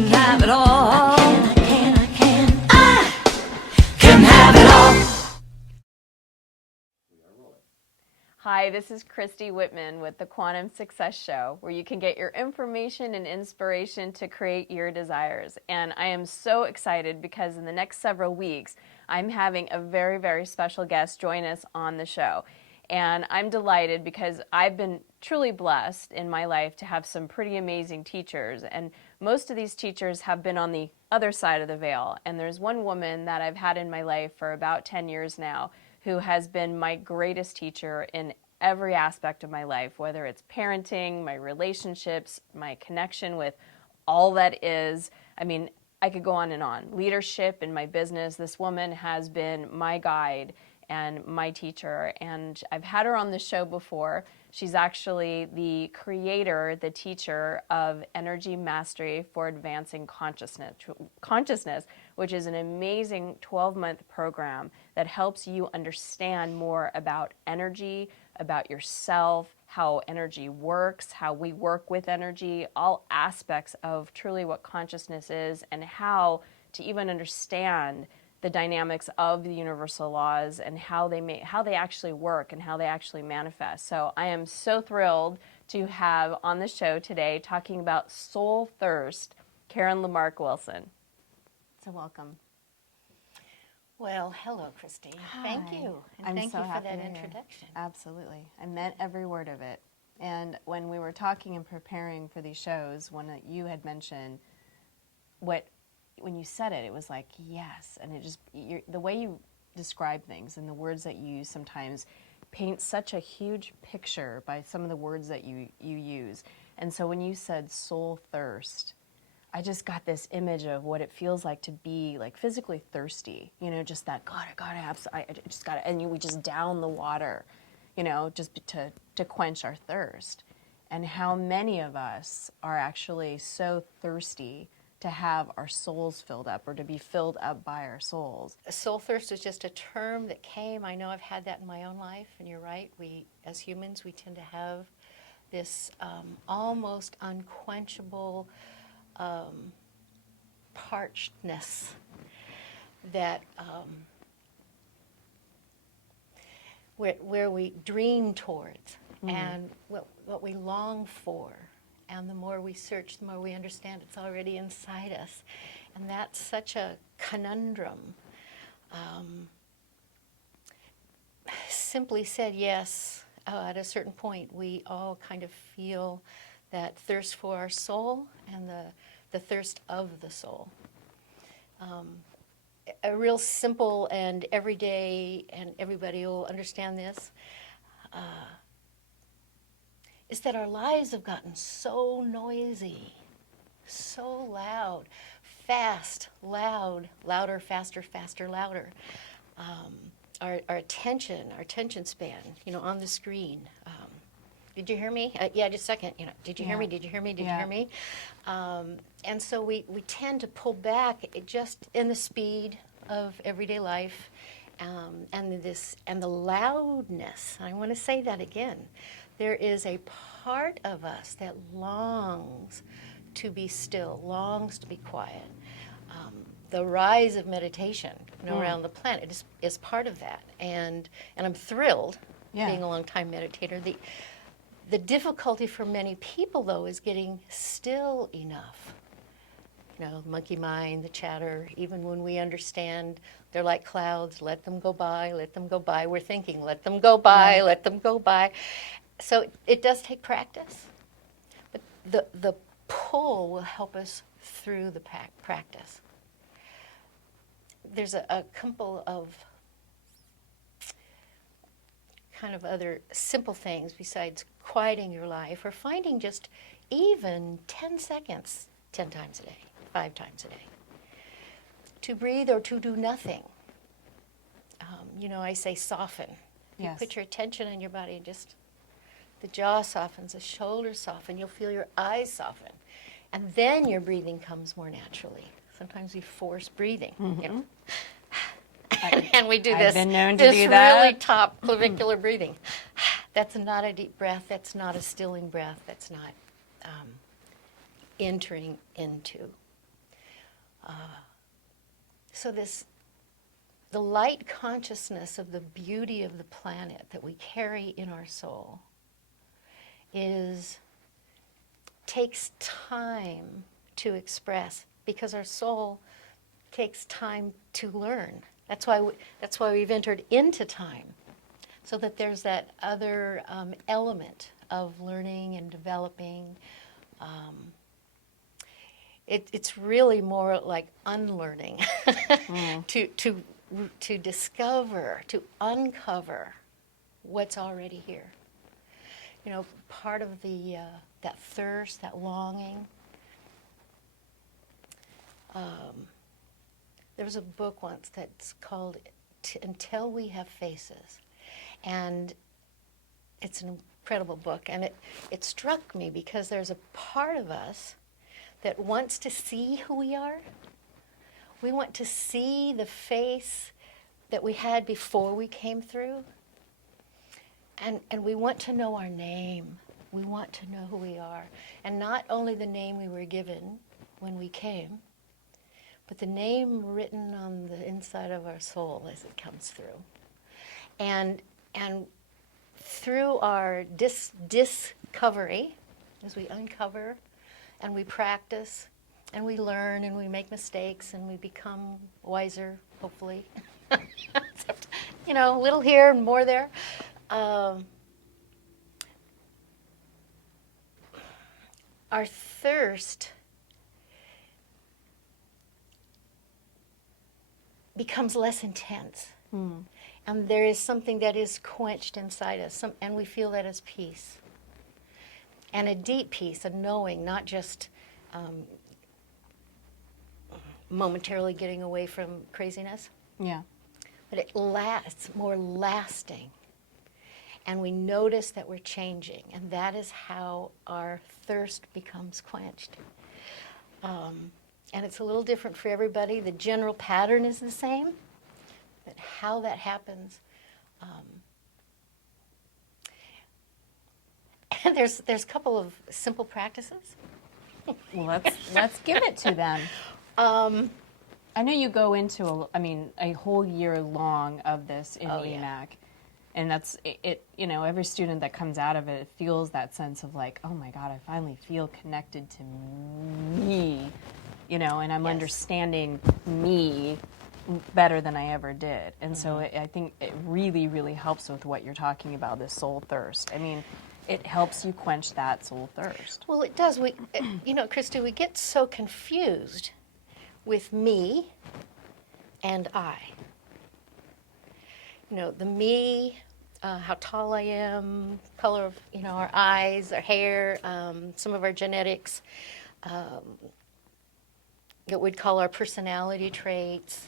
can have it all. I can have it all. Hi, this is Christy Whitman with the Quantum Success Show, where you can get your information and inspiration to create your desires. And I am so excited because in the next several weeks, I'm having a very, very special guest join us on the show. And I'm delighted because I've been truly blessed in my life to have some pretty amazing teachers. And most of these teachers have been on the other side of the veil. And there's one woman that I've had in my life for about 10 years now who has been my greatest teacher in every aspect of my life, whether it's parenting, my relationships, my connection with all that is. I mean, I could go on and on. Leadership in my business. This woman has been my guide and my teacher, and I've had her on the show before. She's actually the creator, the teacher of Energy Mastery for Advancing Consciousness, which is an amazing 12-month program that helps you understand more about energy, about yourself, how energy works, how we work with energy, all aspects of truly what consciousness is, and how to even understand the dynamics of the universal laws and how they actually work and how they actually manifest. So I am so thrilled to have on the show today talking about soul thirst, Karen Lamark Wilson. So welcome. Well, hello, Christy. Hi. Thank you. And I'm thank so you for happy that you're here. introduction. Absolutely. I meant every word of it. And when we were talking and preparing for these shows, when you had mentioned when you said it, it was like, yes. And it just, the way you describe things and the words that you use sometimes paint such a huge picture by some of the words that you use. And so when you said soul thirst, I just got this image of what it feels like to be like physically thirsty, you know, just that, God, I just got it. And we just down the water, you know, just to quench our thirst. And how many of us are actually so thirsty to have our souls filled up or to be filled up by our souls. Soul thirst is just a term that came. I know I've had that in my own life, and you're right. We, as humans, we tend to have this almost unquenchable parchedness that where we dream towards and what we long for. And the more we search, the more we understand it's already inside us. And that's such a conundrum. Simply said, yes, at a certain point, we all kind of feel that thirst for our soul and the thirst of the soul. A real simple and everyday, and everybody will understand this, is that our lives have gotten so noisy, so loud, fast, loud, louder, faster, faster, louder. Our attention span, you know, on the screen. Did you hear me? Yeah, just a second. You know, did you hear me? Did you hear me? Did you hear me? And so we tend to pull back just in the speed of everyday life, and the loudness. I want to say that again. There is a part of us that longs to be still, longs to be quiet. The rise of meditation, you know, around the planet is part of that, and I'm thrilled being a long-time meditator. The difficulty for many people, though, is getting still enough. You know, monkey mind, the chatter, even when we understand they're like clouds, let them go by, let them go by. We're thinking, let them go by, let them go by. So it does take practice, but the pull will help us through the practice. There's a couple of kind of other simple things besides quieting your life or finding just even 10 seconds 10 times a day, 5 times a day, to breathe or to do nothing. You know, I say soften. You put your attention on your body and just the jaw softens, the shoulders soften, you'll feel your eyes soften. And then your breathing comes more naturally. Sometimes we force breathing, you know. And we do this, I've been known to do really that. top clavicular breathing. That's not a deep breath. That's not a stilling breath. That's not entering into So the light consciousness of the beauty of the planet that we carry in our soul takes time to express, because our soul takes time to learn. That's why we've entered into time, so that there's that other element of learning and developing. It's really more like unlearning, to discover, to uncover what's already here. You know, part of that thirst, that longing. There was a book once that's called Until We Have Faces, and it's an incredible book, and it struck me because there's a part of us that wants to see who we are. We want to see the face that we had before we came through. And we want to know our name. We want to know who we are. And not only the name we were given when we came, but the name written on the inside of our soul as it comes through. And through our discovery, as we uncover and we practice and we learn and we make mistakes and we become wiser, hopefully. You know, a little here and more there. Our thirst becomes less intense. And there is something that is quenched inside us, and we feel that as peace. And a deep peace, a knowing, not just momentarily getting away from craziness. Yeah. But it lasts, more lasting. And we notice that we're changing, and that is how our thirst becomes quenched. And it's a little different for everybody. The general pattern is the same, but how that happens. And there's a couple of simple practices. Well, let's give it to them. I know you go into a whole year long of this in EMAC, and that's it. You know, every student that comes out of it feels that sense of like, oh my God, I finally feel connected to me. You know, and I'm understanding me better than I ever did. And so I think it really, really helps with what you're talking about, this soul thirst. I mean, it helps you quench that soul thirst. Well, it does. You know, Christy, we get so confused with me and I. You know, the me, how tall I am, color of, you know, our eyes, our hair, some of our genetics, what we'd call our personality traits,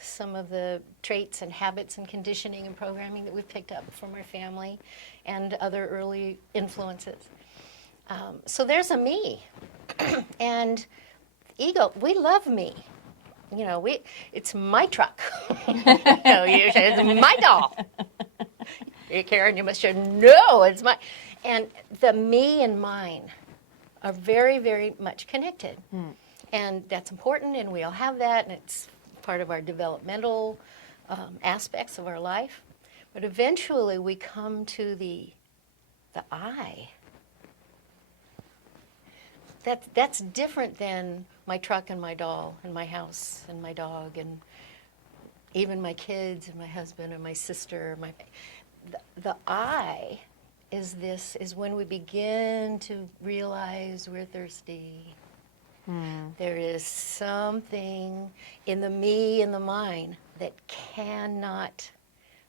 some of the traits and habits and conditioning and programming that we've picked up from our family and other early influences. So there's a me. And ego, we love me. You know, it's my truck. It's my doll. Hey, Karen, you must say, no, it's my. And the me and mine are very, very much connected. And that's important, and we all have that, and it's part of our developmental aspects of our life. But eventually we come to the I. That's different than my truck and my doll and my house and my dog and even my kids and my husband and my sister. The I is when we begin to realize we're thirsty. There is something in the me and the mine that cannot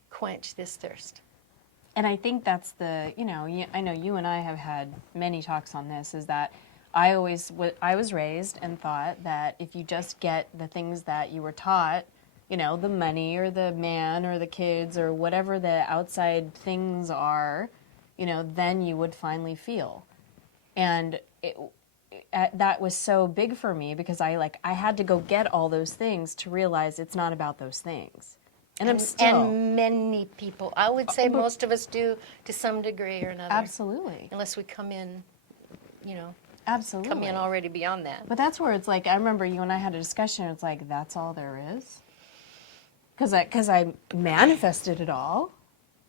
quench this thirst. And I think that's I know you and I have had many talks on this, is that I was raised and thought that if you just get the things that you were taught, you know, the money or the man or the kids or whatever the outside things are, you know, then you would finally feel. And that was so big for me because I had to go get all those things to realize it's not about those things. And many people, I would say most of us do to some degree or another. Absolutely. Unless we come in, you know, Absolutely. come in already beyond that. But that's where it's like, I remember you and I had a discussion, it's like, that's all there is? Because I manifested it all.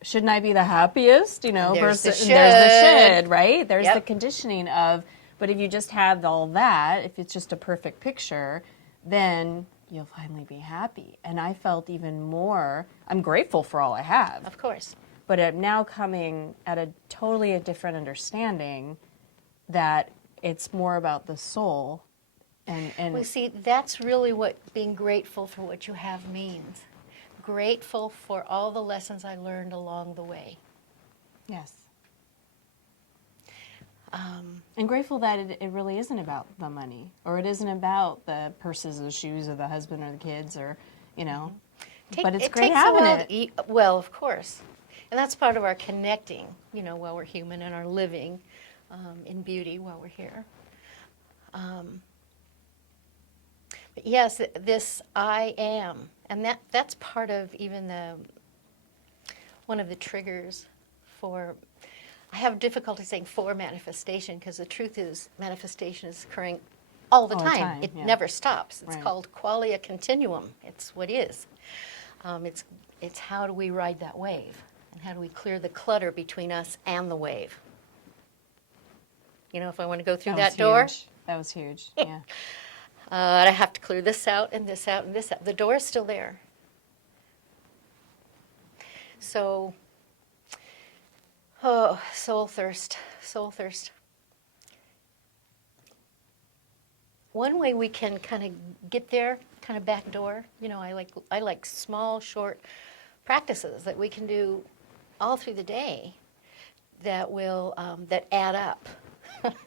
Shouldn't I be the happiest, you know? There's the versus there's the should. should, right? There's Yep. the conditioning of, but if you just have all that, if it's just a perfect picture, then you'll finally be happy. And I felt even more, I'm grateful for all I have. Of course. But I'm now coming at a totally different understanding that it's more about the soul. And Well, see, that's really what being grateful for what you have means. Grateful for all the lessons I learned along the way. yes. And grateful that it really isn't about the money, or it isn't about the purses, the shoes, or the husband, or the kids, or, you know. But it's great having it. Well, of course. And that's part of our connecting, you know, while we're human, and our living in beauty while we're here. But yes, this I am. And that's part of even one of the triggers for, I have difficulty saying for manifestation, because the truth is manifestation is occurring all the time. It yeah. never stops. It's Right. called qualia continuum. It's what is. It's how do we ride that wave, and how do we clear the clutter between us and the wave. You know, if I want to go through that door, huge. That was huge, yeah. I have to clear this out and this out and this out. The door is still there. So, oh, soul thirst, soul thirst. One way we can kind of get there, kind of back door, you know, I like small, short practices that we can do all through the day that will, that add up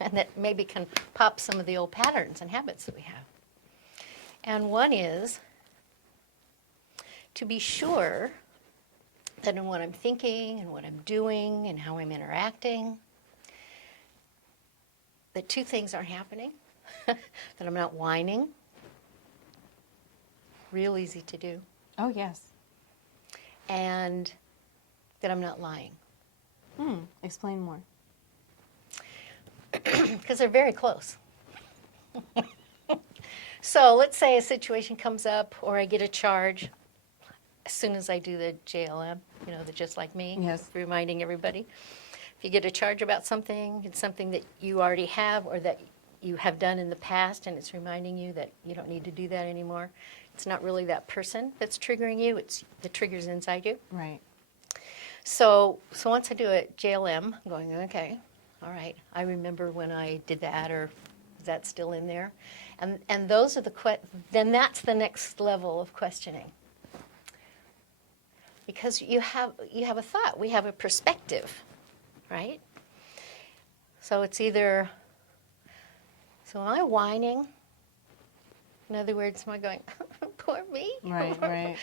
and that maybe can pop some of the old patterns and habits that we have. And one is to be sure that in what I'm thinking and what I'm doing and how I'm interacting, that two things are happening. That I'm not whining. Real easy to do. Oh, yes. And that I'm not lying. Explain more. Because they're very close. So let's say a situation comes up, or I get a charge as soon as I do the JLM, you know, the Just Like Me, Yes. reminding everybody. If you get a charge about something, it's something that you already have or that you have done in the past, and it's reminding you that you don't need to do that anymore. It's not really that person that's triggering you, it's the triggers inside you. Right. So once I do a JLM, I'm going, okay, all right, I remember when I did that, or is that still in there? And those are then that's the next level of questioning. Because you have a thought, we have a perspective, right? So it's either, so am I whining? In other words, am I going, poor me? Right, right.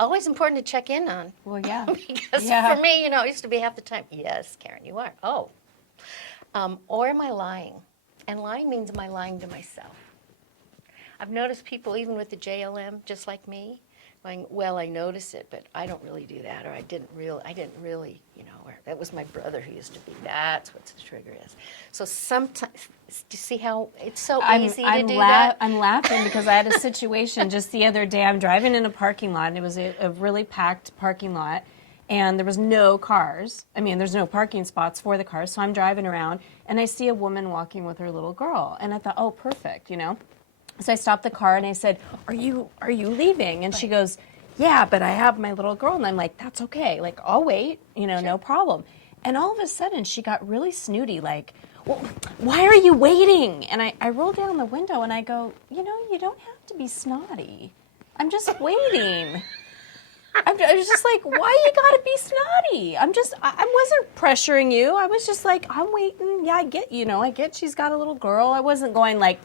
Always important to check in on. Well, yeah. Because Yeah. for me, you know, it used to be half the time, yes, Karen, you are. Oh. Or am I lying? And lying means, am I lying to myself? I've noticed people, even with the JLM, just like me, going, well, I notice it, but I don't really do that, or I didn't really, you know, or that was my brother who used to be, that's what the trigger is. So sometimes, do you see how it's so easy to do that? I'm laughing because I had a situation just the other day. I'm driving in a parking lot, and it was a really packed parking lot, and there was no cars. I mean, there's no parking spots for the cars, so I'm driving around, and I see a woman walking with her little girl, and I thought, oh, perfect, you know? So I stopped the car, and I said, are you leaving? And she goes, yeah, but I have my little girl. And I'm like, that's okay. Like, I'll wait, you know, no problem. And all of a sudden, she got really snooty, like, well, why are you waiting? And I roll down the window, and I go, you know, you don't have to be snotty. I'm just waiting. I was just like, why you gotta be snotty? I wasn't pressuring you. I was just like, I'm waiting. Yeah, I get she's got a little girl. I wasn't going like,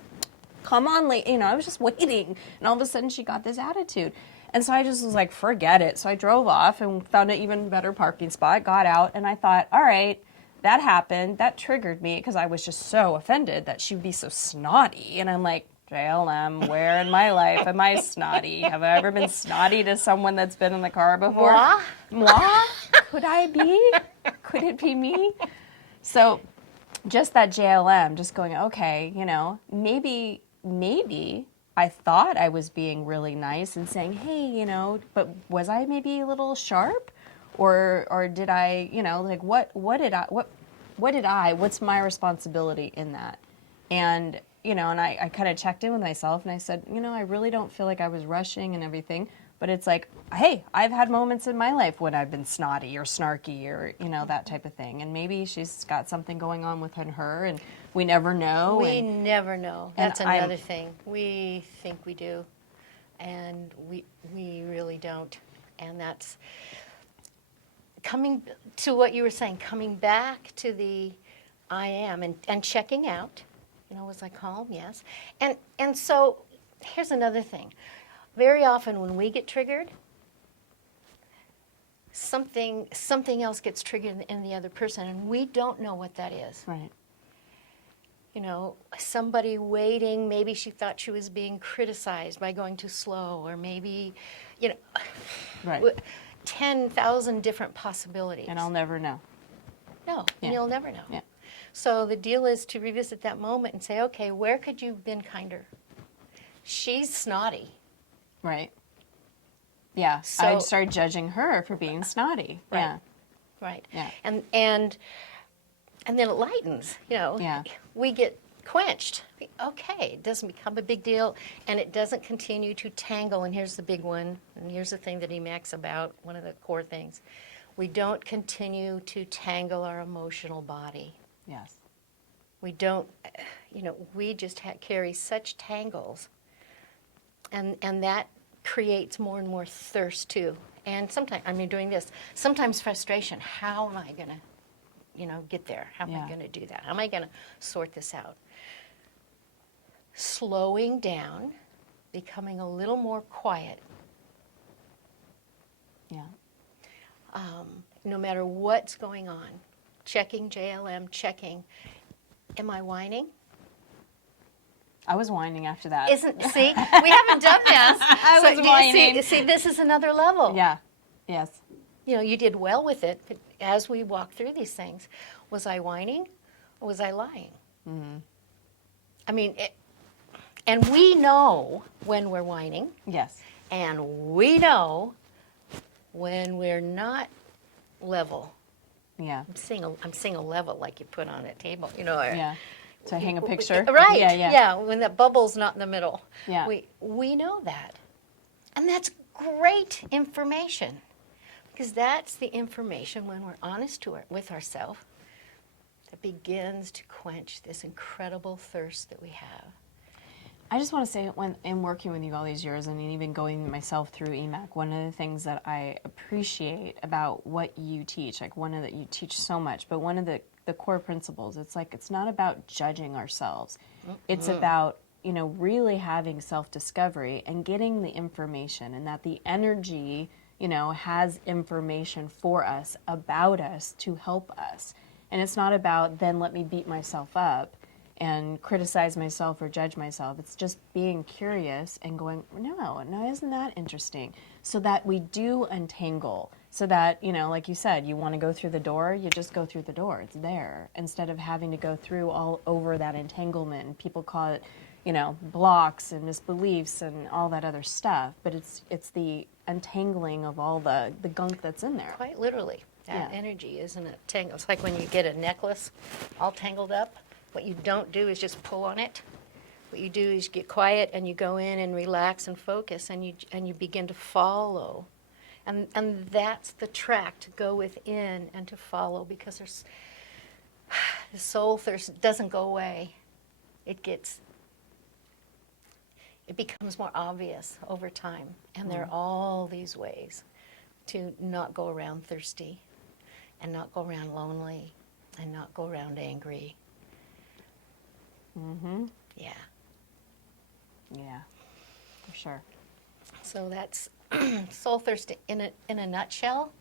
come on, you know, I was just waiting. And all of a sudden she got this attitude. And so I just was like, forget it. So I drove off and found an even better parking spot, got out, and I thought, all right, that happened. That triggered me because I was just so offended that she would be so snotty. And I'm like, JLM, where in my life am I snotty? Have I ever been snotty to someone that's been in the car before? Moi? Moi? Could I be? Could it be me? So just that JLM, just going, okay, you know, maybe I thought I was being really nice and saying, hey, you know, but was I maybe a little sharp? Or did I, you know, like what's my responsibility in that? And, you know, and I kind of checked in with myself and I said, you know, I really don't feel like I was rushing and everything, but it's like, hey, I've had moments in my life when I've been snotty or snarky or, you know, that type of thing. And maybe she's got something going on within her and we never know. We never know. That's and another thing. We think we do, and we really don't. And that's coming to what you were saying, coming back to the I am and checking out, you know, was I calm? Yes. And so here's another thing. Very often when we get triggered, something else gets triggered in the other person, and we don't know what that is. Right. You know, somebody waiting, maybe she thought she was being criticized by going too slow, or maybe, you know, Right. 10,000 different possibilities. And I'll never know. No, Yeah. you'll never know. Yeah. So the deal is to revisit that moment and say, okay, where could you have been kinder? She's snotty. Right. Yeah. So- I started judging her for being snotty. Right. Yeah. Right. Yeah. And then it lightens, you know. Yeah. We get quenched. Okay, it doesn't become a big deal, and it doesn't continue to tangle. And here's the big one, and here's the thing that he macks about, one of the core things. We don't continue to tangle our emotional body. Yes. We don't, you know, we just carry such tangles, and that creates more and more thirst too. And sometimes, I mean, doing this, sometimes frustration. How am I going to, you know, get there? How am I going to do that? How am I going to sort this out? Slowing down, becoming a little more quiet, Yeah. no matter what's going on. Checking JLM, checking. Am I whining? I was whining after that. See, we haven't done this. I was whining. See, this is another level. Yeah. Yes. You know, you did well with it, but as we walk through these things, was I whining or was I lying? Mm-hmm. I mean, and we know when we're whining, Yes. and we know when we're not level. Yeah. I'm seeing a level like you put on a table, you know. Yeah. So I hang a picture. Right. Yeah. Yeah. When that bubble's not in the middle. Yeah. We know that, and that's great information, because that's the information when we're honest with ourselves that begins to quench this incredible thirst that we have. I just want to say, when in working with you all these years, and even going myself through EMAC, one of the things that I appreciate about what you teach, like one of that you teach so much, but one of the core principles, it's like, it's not about judging ourselves. It's about, you know, really having self-discovery and getting the information, and that the energy, you know, has information for us, about us, to help us. And it's not about, then let me beat myself up and criticize myself or judge myself. It's just being curious and going, no, isn't that interesting? So that we do untangle. So that, you know, like you said, you want to go through the door, you just go through the door. It's there. Instead of having to go through all over that entanglement. People call it, you know, blocks and misbeliefs and all that other stuff. But it's the untangling of all the gunk that's in there. Quite literally, that Yeah. energy isn't it? Tangle. It's like when you get a necklace all tangled up. What you don't do is just pull on it. What you do is get quiet and you go in and relax and focus, and you begin to follow. And that's the track to go within and to follow, because there's the soul thirst doesn't go away. It becomes more obvious over time. And there are all these ways to not go around thirsty, and not go around lonely, and not go around angry. Mm-hmm. Yeah. Yeah, for sure. So that's soul thirst in a nutshell.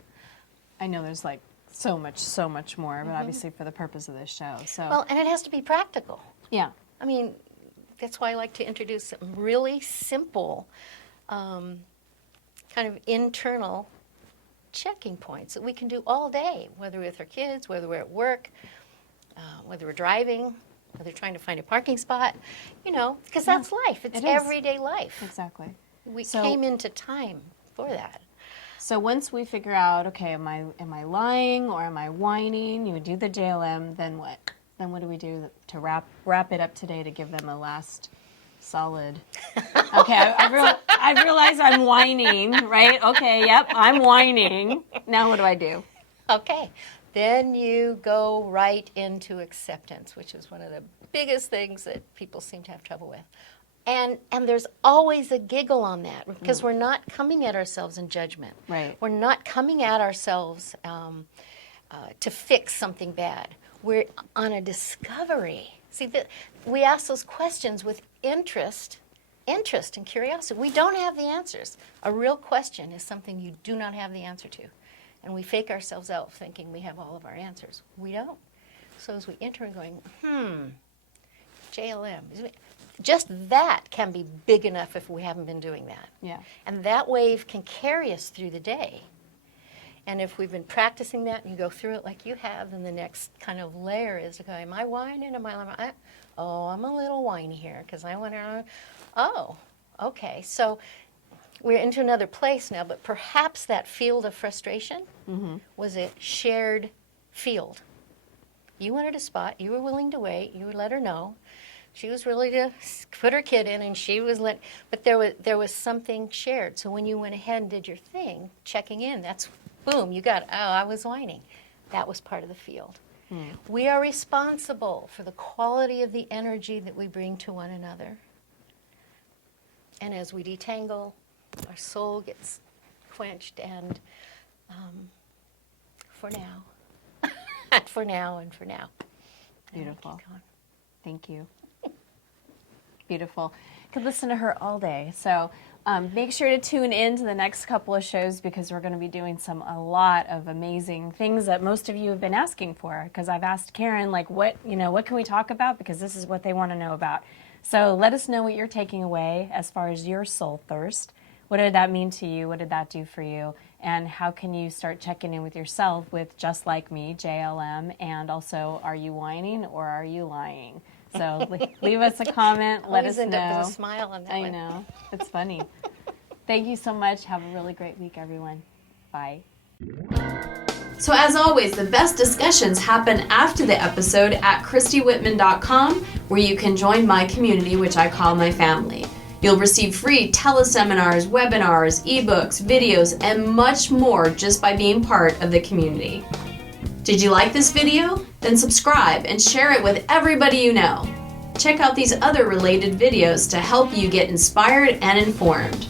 I know there's like so much more, but obviously for the purpose of this show. So Well, and it has to be practical. yeah. I mean, that's why I like to introduce some really simple, kind of internal checking points that we can do all day, whether with our kids, whether we're at work. whether we're driving, whether trying to find a parking spot, because that's life. It's It is. everyday life. Exactly. We So- came into time for that. So once we figure out, okay, am I lying or am I whining? You would do the JLM. Then what? Then what do we do to wrap it up today to give them a last solid? Okay, I realize I'm whining, right? Okay, yep, I'm whining. Now what do I do? Okay, then you go right into acceptance, which is one of the biggest things that people seem to have trouble with. And there's always a giggle on that because we're not coming at ourselves in judgment. Right. We're not coming at ourselves to fix something bad. We're on a discovery. See, we ask those questions with interest and curiosity. We don't have the answers. A real question is something you do not have the answer to. And we fake ourselves out thinking we have all of our answers. We don't. So as we enter and going, JLM. Just that can be big enough if we haven't been doing that. Yeah. And that wave can carry us through the day. And if we've been practicing that and you go through it like you have, then the next kind of layer is to go, am I whining? I'm a little whiny here because I want to, okay. So we're into another place now, but perhaps that field of frustration was a shared field. You wanted a spot. You were willing to wait. You would let her know. She was willing to put her kid in, and she was but there was something shared. So when you went ahead and did your thing, checking in, that's boom, you got, I was whining. That was part of the field. We are responsible for the quality of the energy that we bring to one another. And as we detangle, our soul gets quenched, and for now, for now. Beautiful. Keep going. Thank you. Beautiful. Could listen to her all day. So make sure to tune in to the next couple of shows because we're going to be doing a lot of amazing things that most of you have been asking for. Because I've asked Karen, what can we talk about? Because this is what they want to know about. So let us know what you're taking away as far as your soul thirst. What did that mean to you? What did that do for you? And how can you start checking in with yourself with Just Like Me, JLM, and also, are you whining or are you lying? So leave us a comment. Let us know. Always end up with a smile on that one. I know. It's funny. Thank you so much. Have a really great week, everyone. Bye. So as always, the best discussions happen after the episode at ChristyWhitman.com, where you can join my community, which I call my family. You'll receive free teleseminars, webinars, ebooks, videos, and much more just by being part of the community. Did you like this video? Then subscribe and share it with everybody you know. Check out these other related videos to help you get inspired and informed.